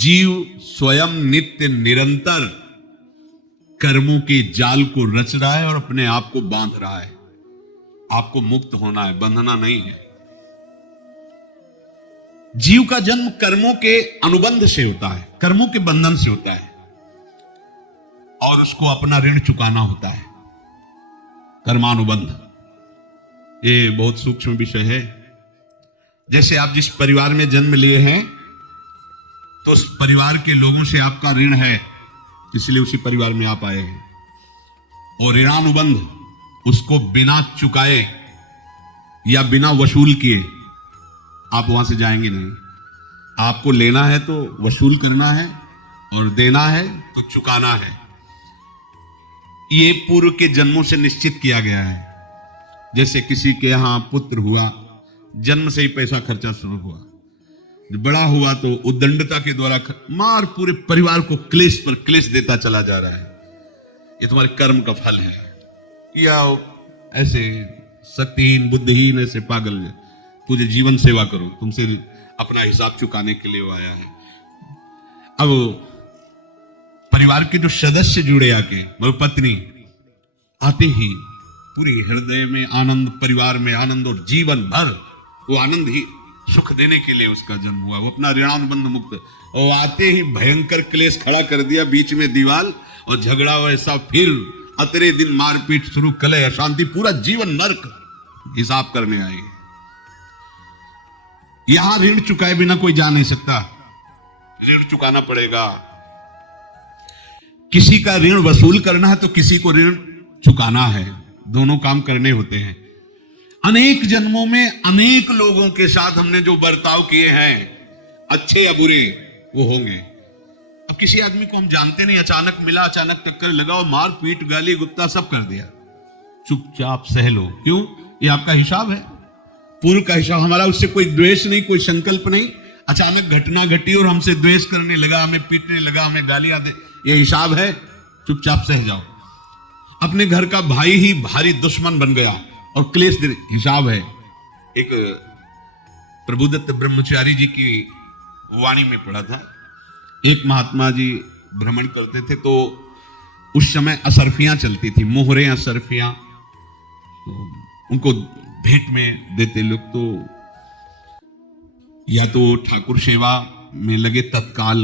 जीव स्वयं नित्य निरंतर कर्मों के जाल को रच रहा है और अपने आप को बांध रहा है। आपको मुक्त होना है, बंधना नहीं है। जीव का जन्म कर्मों के अनुबंध से होता है, कर्मों के बंधन से होता है, और उसको अपना ऋण चुकाना होता है। कर्मानुबंध ये बहुत सूक्ष्म विषय है। जैसे आप जिस परिवार में जन्म लिए हैं तो उस परिवार के लोगों से आपका ऋण है, इसलिए उसी परिवार में आप आए हैं। और ऋणानुबंध, उसको बिना चुकाए या बिना वसूल किए आप वहां से जाएंगे नहीं। आपको लेना है तो वसूल करना है, और देना है तो चुकाना है। ये पूर्व के जन्मों से निश्चित किया गया है। जैसे किसी के यहां पुत्र हुआ, जन्म से ही पैसा खर्चा शुरू हुआ, बड़ा हुआ तो उद्दंडता के द्वारा मार पूरे परिवार को क्लेश पर क्लेश देता चला जा रहा है। ये तुम्हारे कर्म का फल है। या ऐसे शक्तिहीन बुद्धिहीन ऐसे पागल तुझे जीवन सेवा करो, तुमसे अपना हिसाब चुकाने के लिए वो आया है। अब परिवार के जो सदस्य जुड़े आके, मतलब पत्नी आते ही पूरे हृदय में आनंद, परिवार में आनंद, और जीवन भर वो आनंद ही सुख देने के लिए उसका जन्म हुआ। वो अपना ऋणानुबंध मुक्त, और आते ही भयंकर क्लेश खड़ा कर दिया, बीच में दीवाल और झगड़ा वैसा, फिर अतरे दिन मारपीट शुरू, कलह अशांति, पूरा जीवन नरक हिसाब करने आए। यहां ऋण चुकाए बिना कोई जा नहीं सकता, ऋण चुकाना पड़ेगा। किसी का ऋण वसूल करना है तो किसी को ऋण चुकाना है, दोनों काम करने होते हैं। अनेक जन्मों में अनेक लोगों के साथ हमने जो बर्ताव किए हैं, अच्छे या बुरे, वो होंगे। अब किसी आदमी को हम जानते नहीं, अचानक मिला, अचानक टक्कर लगाओ, मार पीट गाली गुप्ता सब कर दिया, चुपचाप सह लो। क्यों? ये आपका हिसाब है, पूर्व का हिसाब। हमारा उससे कोई द्वेष नहीं, कोई संकल्प नहीं। अचानक घटना घटी और हमसे द्वेष करने लगा, हमें पीटने लगा, हमें गालियां दे, ये हिसाब है, चुपचाप सह जाओ। अपने घर का भाई ही भारी दुश्मन बन गया और क्लेश दे, हिसाब है। एक प्रभुदत्त ब्रह्मचारी जी की वाणी में पढ़ा था, एक महात्मा जी भ्रमण करते थे तो उस समय असरफियां चलती थी, मोहरे असरफियां, तो उनको भेंट में देते लोग। तो या तो ठाकुर सेवा में लगे तत्काल,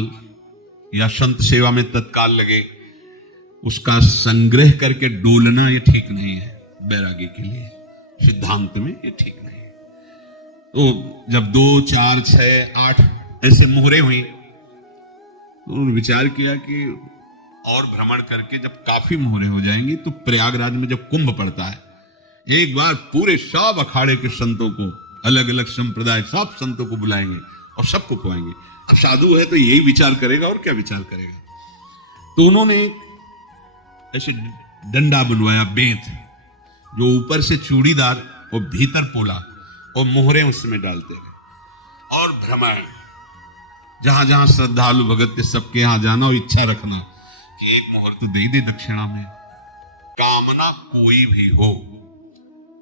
या संत सेवा में तत्काल लगे, उसका संग्रह करके डोलना ये ठीक नहीं है। बैरागी के लिए सिद्धांत में ये ठीक नहीं है। तो जब 2, 4, 6, 8 ऐसे मोहरे हुई तो उन्होंने विचार किया कि और भ्रमण करके जब काफी मोहरे हो जाएंगी तो प्रयागराज में जब कुंभ पड़ता है, एक बार पूरे सब अखाड़े के संतों को, अलग अलग संप्रदाय, सब संतों को बुलाएंगे और सबको खुआएंगे। अब साधु है तो यही विचार करेगा, और क्या विचार करेगा। तो उन्होंने ऐसे डंडा बनवाया, बेंत, जो ऊपर से चूड़ीदार और भीतर पोला, और मोहरे उसमें डालते रहे और भ्रमण, जहां जहां श्रद्धालु भगत के सबके यहां जाना और इच्छा रखना कि एक मोहर तो दे दे दक्षिणा में। कामना कोई भी हो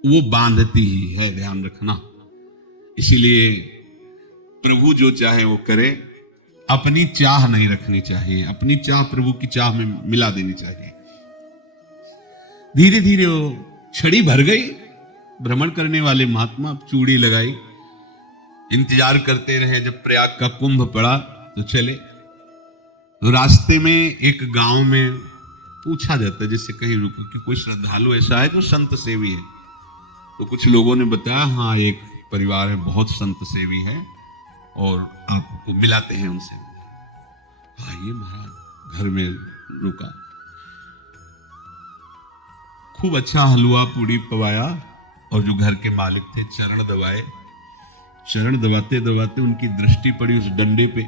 वो बांधती ही है, ध्यान रखना। इसीलिए प्रभु जो चाहे वो करे, अपनी चाह नहीं रखनी चाहिए, अपनी चाह प्रभु की चाह में मिला देनी चाहिए। धीरे धीरे वो छड़ी भर गई, भ्रमण करने वाले महात्मा चूड़ी लगाई, इंतजार करते रहे। जब प्रयाग का कुंभ पड़ा तो चले। तो रास्ते में एक गांव में पूछा जाता है, जैसे कहीं रुको कि कोई श्रद्धालु ऐसा है जो संत सेवी है। तो कुछ लोगों ने बताया, हाँ एक परिवार है, बहुत संत सेवी है, और आप मिलाते हैं उनसे। आइए महाराज, घर में रुका, खूब अच्छा हलवा पूड़ी पवाया, और जो घर के मालिक थे चरण दबाए। चरण दबाते दबाते उनकी दृष्टि पड़ी उस डंडे पे,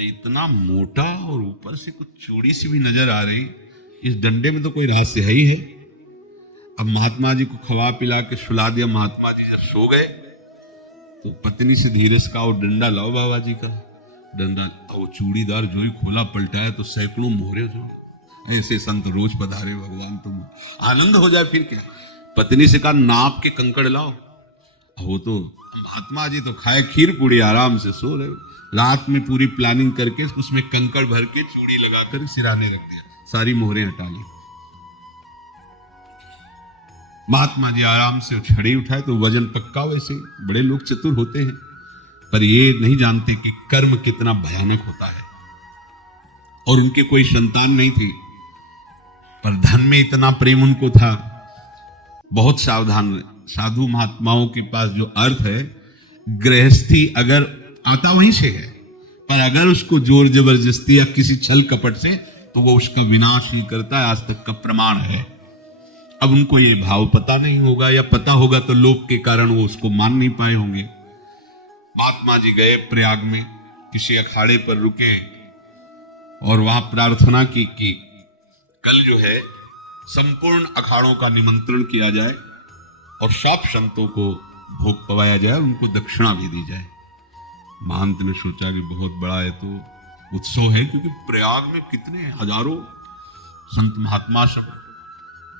इतना मोटा और ऊपर से कुछ चूड़ी सी भी नजर आ रही। इस डंडे में तो कोई रहस्य है ही है। अब महात्मा जी को खवा पिला के सुला दिया। महात्मा जी जब सो गए तो पत्नी से धीरे से कहा, वो डंडा लाओ बाबा जी का। डंडा, वो चूड़ीदार जो ही खोला पलटाया तो सैकड़ों मोहरे जो। ऐसे संत रोज पधारे भगवान, तुम आनंद हो जाए फिर क्या। पत्नी से कहा, नाप के कंकड़ लाओ। वो तो महात्मा जी तो खाए खीर पूड़ी, आराम से सो रहे। रात में पूरी प्लानिंग करके उसमें कंकड़ भर के चूड़ी लगाकर सिराने रख दिया, सारी मोहरें हटा ली। महात्मा जी आराम से छड़ी उठाए तो वजन पक्का। वैसे बड़े लोग चतुर होते हैं, पर ये नहीं जानते कि कर्म कितना भयानक होता है। और उनके कोई संतान नहीं थी, पर धन में इतना प्रेम उनको था। बहुत सावधान साधु महात्माओं के पास जो अर्थ है, गृहस्थी अगर आता वहीं से है, पर अगर उसको जोर जबरदस्ती या किसी छल कपट से, तो वो उसका विनाश ही करता है। आज तक का प्रमाण है। अब उनको ये भाव पता नहीं होगा, या पता होगा तो लोभ के कारण वो उसको मान नहीं पाए होंगे। महात्मा जी गए प्रयाग में, किसी अखाड़े पर रुके और वहां प्रार्थना की कि कल जो है संपूर्ण अखाड़ों का निमंत्रण किया जाए और सब संतों को भोग पवाया जाए, उनको दक्षिणा भी दी जाए। महंत ने सोचा कि बहुत बड़ा है तो उत्सव है, क्योंकि प्रयाग में कितने हजारों संत महात्मा सब।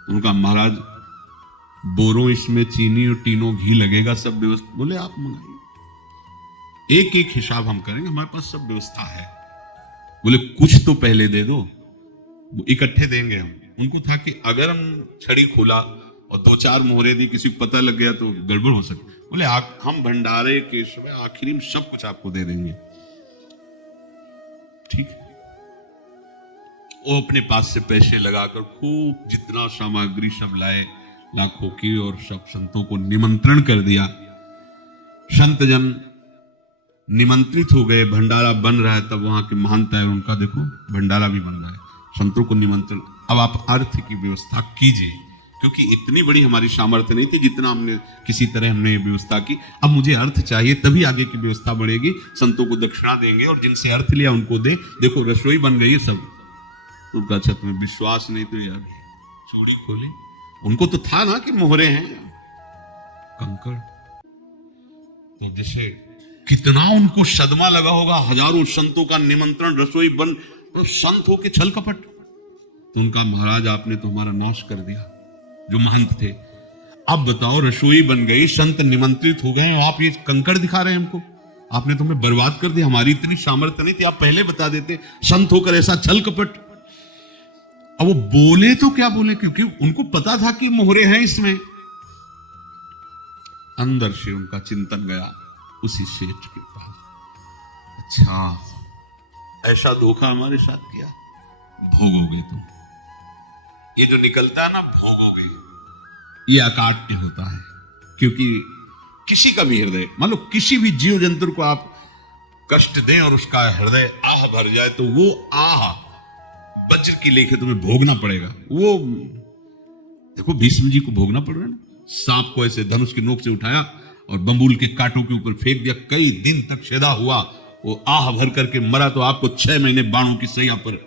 उनका महाराज बोरों इसमें चीनी और तीनों घी लगेगा, सब व्यवस्था। बोले आप मंगाइए, एक एक हिसाब हम करेंगे, हमारे पास सब व्यवस्था है। बोले कुछ तो पहले दे दो, इकट्ठे देंगे हम। उनको था कि अगर हम छड़ी खोला और 2-4 मोहरे दी, किसी को पता लग गया तो गड़बड़ हो सकती। बोले हम भंडारे के समय आखिरी में सब कुछ आपको दे देंगे। ठीक है। वो अपने पास से पैसे लगाकर खूब जितना सामग्री सब लाए, लाखों की, और सब संतों को निमंत्रण कर दिया। संत जन निमंत्रित हो गए, भंडारा बन रहा है। तब वहां के महंत है, उनका देखो भंडारा भी बन रहा है, संतों को निमंत्रण। अब आप अर्थ की व्यवस्था कीजिए, क्योंकि इतनी बड़ी हमारी सामर्थ्य नहीं थी जितना हमने किसी तरह हमने व्यवस्था की। अब मुझे अर्थ चाहिए, तभी आगे की व्यवस्था बढ़ेगी। संतों को दक्षिणा देंगे और जिनसे अर्थ लिया उनको दे। देखो रसोई बन गई है सब। उनका छत में विश्वास नहीं तो यार चूड़ी खोली। उनको तो था ना कि मोहरे हैं कंकड़। तो जैसे कितना उनको सदमा लगा होगा, हजारों संतों का निमंत्रण, रसोई बन, तो संत हो के छल कपट। तो उनका महाराज आपने तो हमारा नाश कर दिया, जो महंत थे। अब बताओ रसोई बन गई, संत निमंत्रित हो गए, आप ये कंकड़ दिखा रहे हैं हमको। आपने तो हमें बर्बाद कर दिया, हमारी इतनी सामर्थ्य नहीं थी, आप पहले बता देते। संत होकर ऐसा छल कपट। अब वो बोले तो क्या बोले, क्योंकि उनको पता था कि मोहरे हैं इसमें। अंदर से उनका चिंतन गया उसी सेठ के पास, अच्छा ऐसा धोखा हमारे साथ किया, भोगोगे तुम। ये जो निकलता है ना भोगोगे, ये अकाट्य होता है। क्योंकि किसी का भी हृदय, मान लो किसी भी जीव जंतु को आप कष्ट दें और उसका हृदय आह भर जाए, तो वो आह वज्र की लेके तुम्हें भोगना पड़ेगा। वो देखो भीष्म जी को भोगना पड़ रहा है ना। सांप को ऐसे धनुष की नोक से उठाया और बंबूल के कांटों के ऊपर फेंक दिया, कई दिन तक छेदा हुआ, वो आह भर करके मरा। तो आपको 6 महीने बाणों की सैया पर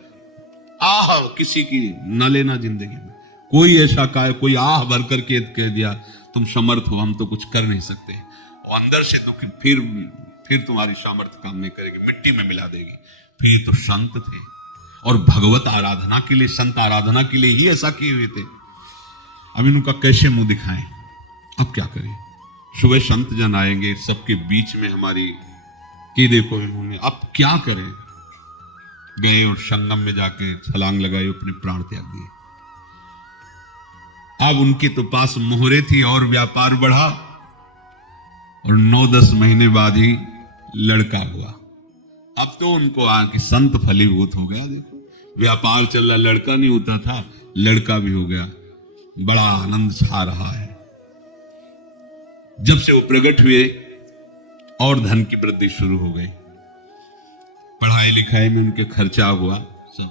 आह किसी की न लेना जिंदगी में। कोई ऐसा कोई आह भर करके कह दिया तुम समर्थ हो, हम तो कुछ कर नहीं सकते, और अंदर से दुख फिर तुम्हारी सामर्थ्य काम नहीं करेगी, मिट्टी में मिला देगी। फिर तो संत थे और भगवत आराधना के लिए, संत आराधना के लिए ही ऐसा किए हुए थे। अब इनका कैसे मुंह दिखाएं, अब क्या करें। सुबह संत जन आएंगे, सबके बीच में हमारी कि देखो इन्होंने, अब क्या करें। गए और संगम में जाके छलांग लगाई, अपने प्राण त्याग दिए। अब उनके तो पास मोहरे थी और व्यापार बढ़ा, और 9-10 महीने बाद ही लड़का हुआ। अब तो उनको आके संत फलीभूत हो गया। देखो व्यापार चल रहा, लड़का नहीं होता था, लड़का भी हो गया। बड़ा आनंद छा रहा है। जब से वो प्रकट हुए और धन की वृद्धि शुरू हो गई, पढ़ाई लिखाई में उनके खर्चा हुआ सब,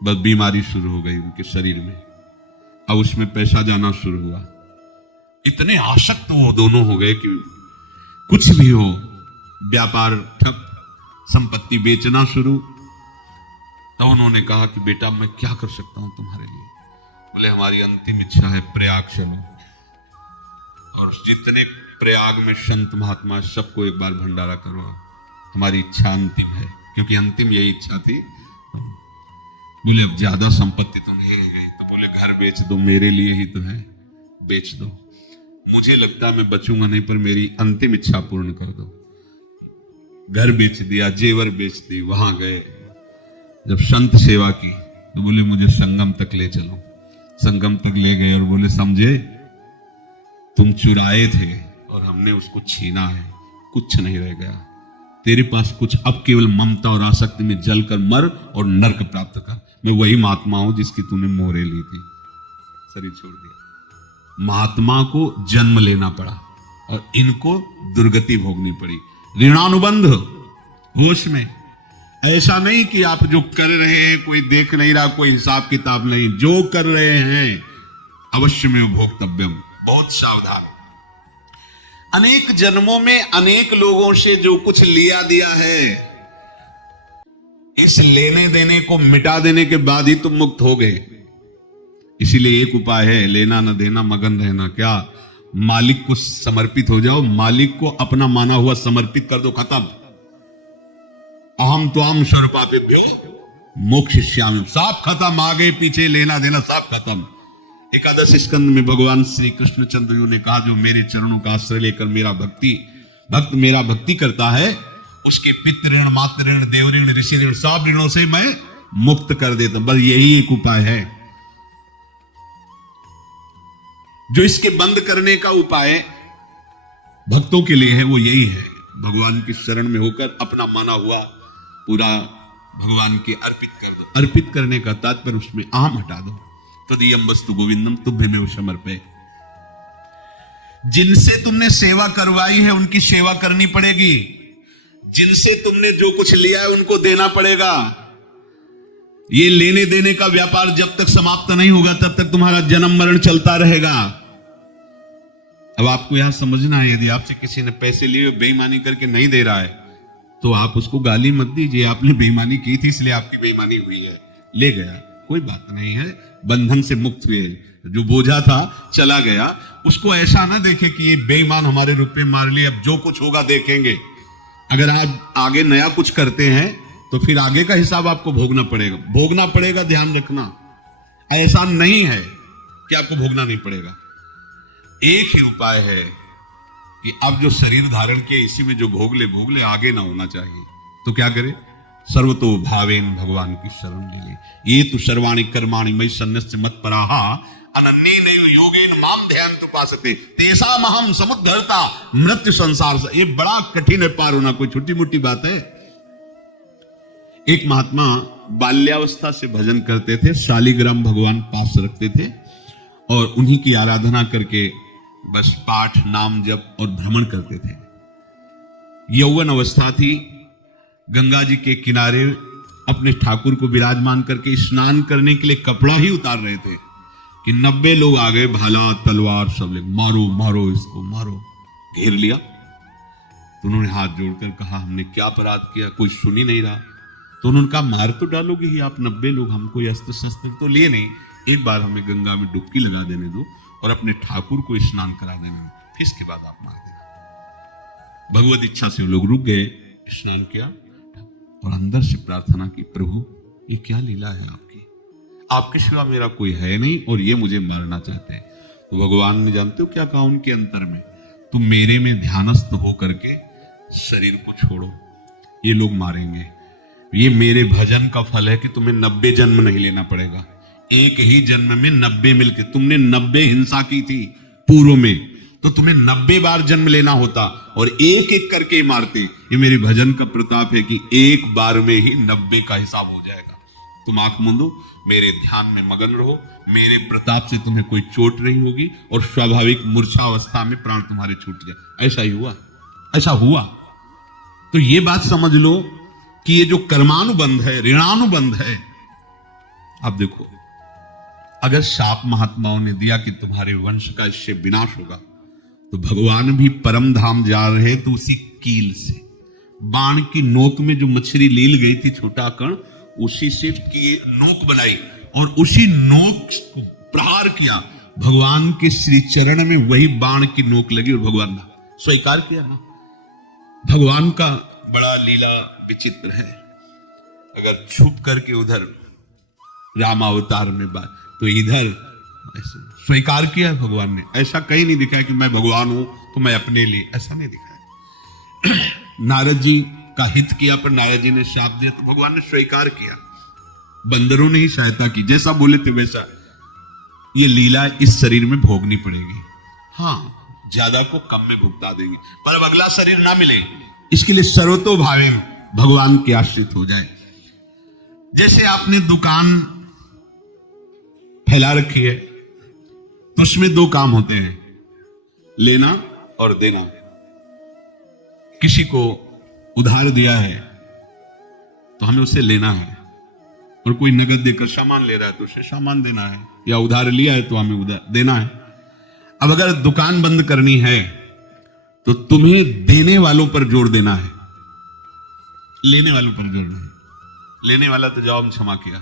बस बीमारी शुरू हो गई उनके शरीर में। अब उसमें पैसा जाना शुरू हुआ। इतने आसक्त वो दोनों हो गए कि कुछ भी हो, व्यापार ठप, संपत्ति बेचना शुरू। तो उन्होंने कहा कि बेटा मैं क्या कर सकता हूं तुम्हारे लिए। बोले हमारी अंतिम इच्छा है प्रयाग चलो, और जितने प्रयाग में संत महात्मा सबको एक बार भंडारा करो। हमारी इच्छा अंतिम है, क्योंकि अंतिम यही इच्छा थी। बोले अब ज्यादा संपत्ति तो नहीं है, तो बोले घर बेच दो, मेरे लिए ही तो है, बेच दो। मुझे लगता है मैं बचूंगा नहीं, पर मेरी अंतिम इच्छा पूर्ण कर दो। घर बेच दिया, जेवर बेच दी, वहां गए। जब संत सेवा की तो बोले मुझे संगम तक ले चलो। संगम तक ले गए और बोले समझे तुम चुराए थे और हमने उसको छीना है, कुछ नहीं रह गया तेरे पास कुछ, अब केवल ममता और आसक्ति में जलकर मर और नरक प्राप्त कर। मैं वही महात्मा हूं जिसकी तूने मोहरे ली थी, शरीर छोड़ दिया। महात्मा को जन्म लेना पड़ा और इनको दुर्गति भोगनी पड़ी। ऋणानुबंध होश में, ऐसा नहीं कि आप जो कर रहे हैं कोई देख नहीं रहा, कोई हिसाब किताब नहीं, जो कर रहे हैं अवश्य में भोक्तव्यम, बहुत सावधान। अनेक जन्मों में अनेक लोगों से जो कुछ लिया दिया है, इस लेने देने को मिटा देने के बाद ही तुम मुक्त हो गए। इसीलिए एक उपाय है, लेना न देना मगन रहना। क्या? मालिक को समर्पित हो जाओ, मालिक को अपना माना हुआ समर्पित कर दो, खत्म। अहम त्वाम स्वरूपापेभ्यो मोक्षयिष्यामि, सब खत्म, आगे पीछे लेना देना सब खत्म। एकादश स्कंद में भगवान श्री कृष्ण चंद्र ने कहा जो मेरे चरणों का आश्रय लेकर भक्त मेरा भक्ति करता है, उसके पितृ ऋण, मातृ ऋण, देव ऋण, ऋषि ऋण, सब ऋणों से मैं मुक्त कर देता हूं। बस यही एक उपाय है जो इसके बंद करने का उपाय भक्तों के लिए है, वो यही है, भगवान की शरण में होकर अपना माना हुआ पूरा भगवान के अर्पित कर दो। अर्पित करने का तात्पर्य उसमें अहम हटा दो। तदीयम वस्तु गोविंदम तुभ्यमेव समर्पये। जिनसे तुमने सेवा करवाई है उनकी सेवा करनी पड़ेगी, जिनसे तुमने जो कुछ लिया है उनको देना पड़ेगा। ये लेने देने का व्यापार जब तक समाप्त नहीं होगा तब तक तुम्हारा जन्म मरण चलता रहेगा। अब आपको यहां समझना है, यदि आपसे किसी ने पैसे लिए बेईमानी करके नहीं दे रहा है तो आप उसको गाली मत दीजिए, आपने बेईमानी की थी इसलिए आपकी बेईमानी हुई है, ले गया, कोई बात नहीं है, बंधन से मुक्त हुए, जो बोझा था चला गया। उसको ऐसा ना देखे कि ये बेईमान हमारे रुपए मार लिए, अब जो कुछ होगा देखेंगे। अगर आप आगे नया कुछ करते हैं तो फिर आगे का हिसाब आपको भोगना पड़ेगा, ध्यान रखना। ऐसा नहीं है कि आपको भोगना नहीं पड़ेगा। एक ही उपाय है कि अब जो शरीर धारण किया इसी में जो भोग ले आगे ना होना चाहिए। तो क्या करे? सर्वतो भावेन भगवान की शरण ले ले। ये तो सर्वाणि कर्माणि मयि सन्न्यस्य मत्पराः अनन्येनैव योगेन माम ध्यायन्तु उपासते तेषामहं समुद्धर्ता मृत्यु संसार से। ये बड़ा कठिन है पार होना, कोई छोटी मोटी बात है। एक महात्मा बाल्यावस्था से भजन करते थे, शालिग्राम भगवान पास रखते थे और उन्हीं की आराधना करके बस पाठ, नाम, जप और भ्रमण करते थे। यौवन अवस्था थी, गंगा जी के किनारे अपने ठाकुर को विराजमान करके स्नान करने के लिए कपड़ा ही उतार रहे थे कि 90 लोग आ गए, भाला तलवार सब ले, मारो मारो इसको मारो, घेर लिया। तो उन्होंने हाथ जोड़कर कहा हमने क्या अपराध किया, कोई सुन ही नहीं रहा। तो उन्होंने कहा मार तो डालोगे ही आप 90 लोग, हम कोई अस्त्र शस्त्र तो लिए नहीं, एक बार हमें गंगा में डुबकी लगा देने दो और अपने ठाकुर को स्नान करा देने दो, फिर इसके बाद आप मार देना। भगवत इच्छा से वो लोग रुक गए, स्नान किया और अंदर से प्रार्थना की, प्रभु ये क्या लीला है आपकी, आपके सिवा मेरा कोई है नहीं और ये मुझे मारना चाहते हैं। तो भगवान ने जानते हो क्या कहा उनके अंतर में, तुम मेरे में ध्यानस्थ हो करके शरीर को छोड़ो, ये लोग मारेंगे। ये मेरे भजन का फल है कि तुम्हें 90 जन्म नहीं लेना पड़ेगा, एक ही जन्म में 90 मिलके, तुमने 90 हिंसा की थी पूर्व में, तो तुम्हें 90 बार जन्म लेना होता और एक एक करके मारते। ये मेरे भजन का प्रताप है कि एक बार में ही 90 का हिसाब हो जाएगा। तुम आंख मूंदो, मेरे ध्यान में मगन रहो, मेरे प्रताप से तुम्हें कोई चोट नहीं होगी और स्वाभाविक मूर्छा अवस्था में प्राण तुम्हारे छूट जाए। ऐसा ही हुआ, ऐसा हुआ। तो ये बात समझ लो कि ये जो कर्मानुबंध है, ऋणानुबंध है। अब देखो, अगर शाप महात्माओं ने दिया कि तुम्हारे वंश का इससे विनाश होगा, तो भगवान भी परम धाम जा रहे हैं, तो उसी कील से, बाण की नोक में जो मछली लील गई थी, छोटा कण, उसी से की नोक बनाई और उसी नोक को प्रहार किया। भगवान के श्री चरण में वही बाण की नोक लगी और भगवान ने स्वीकार किया ना। भगवान का बड़ा लीला विचित्र है। अगर छुप करके उधर रामावतार में बात, तो इधर स्वीकार किया है भगवान ने। ऐसा कहीं नहीं दिखा है कि मैं भगवान हूं तो मैं अपने लिए, ऐसा नहीं दिखा है। नारद जी का हित किया पर नारद जी ने शाप दिया तो भगवान ने स्वीकार किया। बंदरों ने ही सहायता की, जैसा बोले थे वैसा। ये लीला इस शरीर में भोगनी पड़ेगी। हाँ, ज्यादा को कम में भुगता देगी, पर अब अगला शरीर ना मिले इसके लिए सर्वतो भावे भगवान के आश्रित हो जाए। जैसे आपने दुकान फैला रखी है तो उसमें दो काम होते हैं, लेना और देना। किसी को उधार दिया है तो हमें उसे लेना है, और कोई नगद देकर सामान ले रहा है तो उसे सामान देना है, या उधार लिया है तो हमें उधार देना है। अब अगर दुकान बंद करनी है तो तुम्हें देने वालों पर जोर देना है, लेने वालों पर जोर नहीं। लेने वाला तो जवाब क्षमा किया,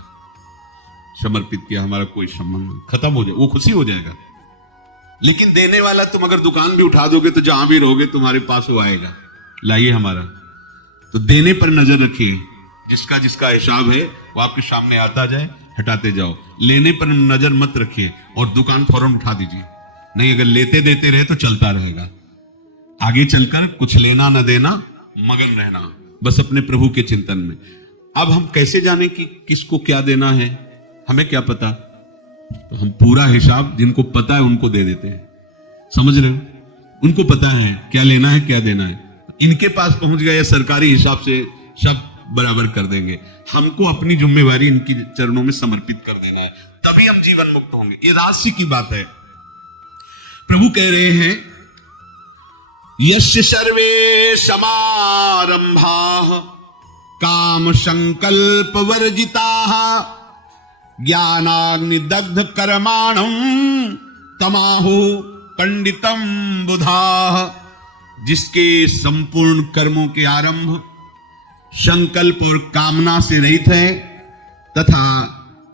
समर्पित किया, हमारा कोई संबंध नहीं, खत्म हो जाए, वो खुशी हो जाएगा। लेकिन देने वाला तुम अगर दुकान भी उठा दोगे तो जहां भी रहोगे तुम्हारे पास वो आएगा, लाइए हमारा। तो देने पर नजर रखिए, जिसका जिसका हिसाब है वो आपके सामने आता जाए, हटाते जाओ। लेने पर नजर मत रखिए और दुकान फौरन उठा दीजिए, नहीं अगर लेते देते रहे तो चलता रहेगा। आगे चलकर कुछ लेना न देना, मगन रहना बस अपने प्रभु के चिंतन में। अब हम कैसे जाने कि किसको क्या देना है, हमें क्या पता। तो हम पूरा हिसाब जिनको पता है उनको दे देते हैं, समझ रहे हो, उनको पता है क्या लेना है क्या देना है, इनके पास पहुंच गए, सरकारी हिसाब से सब बराबर कर देंगे। हमको अपनी जिम्मेवारी इनकी चरणों में समर्पित कर देना है, तभी हम जीवन मुक्त होंगे। ये राशि की बात है। प्रभु कह रहे हैं यस्य सर्वे समारंभाः काम संकल्प वर्जिताः ज्ञानाग्निदग्ध कर्माणं तमाहु पंडितम बुधाः। जिसके संपूर्ण कर्मों के आरंभ संकल्प और कामना से रहित है, तथा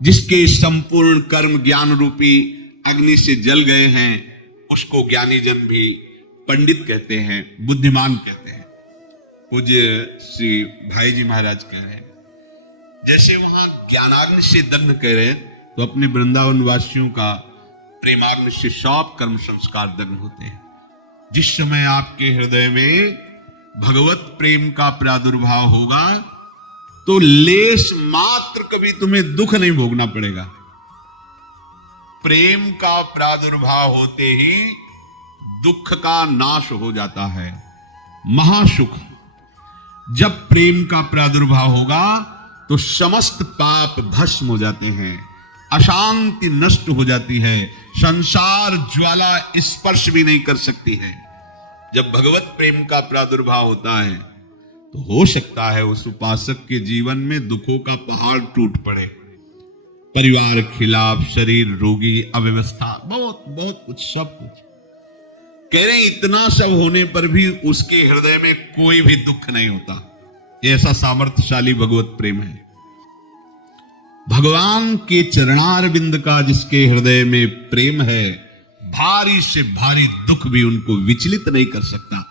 जिसके संपूर्ण कर्म ज्ञान रूपी अग्नि से जल गए हैं, उसको ज्ञानी जन भी पंडित कहते हैं, बुद्धिमान कहते हैं। पूज्य श्री भाई जी महाराज कह रहे हैं, जैसे वहां ज्ञानाग्नि से दग्ध कह रहे हैं तो अपने वृंदावन वासियों का प्रेमाग्नि से सब कर्म संस्कार दग्ध होते हैं। जिस समय आपके हृदय में भगवत प्रेम का प्रादुर्भाव होगा तो लेश मात्र कभी तुम्हें दुख नहीं भोगना पड़ेगा। प्रेम का प्रादुर्भाव होते ही दुख का नाश हो जाता है, महासुख। जब प्रेम का प्रादुर्भाव होगा तो समस्त पाप भस्म हो जाते हैं, अशांति नष्ट हो जाती है, संसार ज्वाला स्पर्श भी नहीं कर सकती है। जब भगवत प्रेम का प्रादुर्भाव होता है तो हो सकता है उस उपासक के जीवन में दुखों का पहाड़ टूट पड़े, परिवार खिलाफ, शरीर रोगी, अव्यवस्था, बहुत बहुत कुछ, सब कुछ। कह रहे हैं इतना सब होने पर भी उसके हृदय में कोई भी दुख नहीं होता। ऐसा सामर्थ्यशाली भगवत प्रेम है। भगवान के चरणारविंद का जिसके हृदय में प्रेम है, भारी से भारी दुख भी उनको विचलित नहीं कर सकता।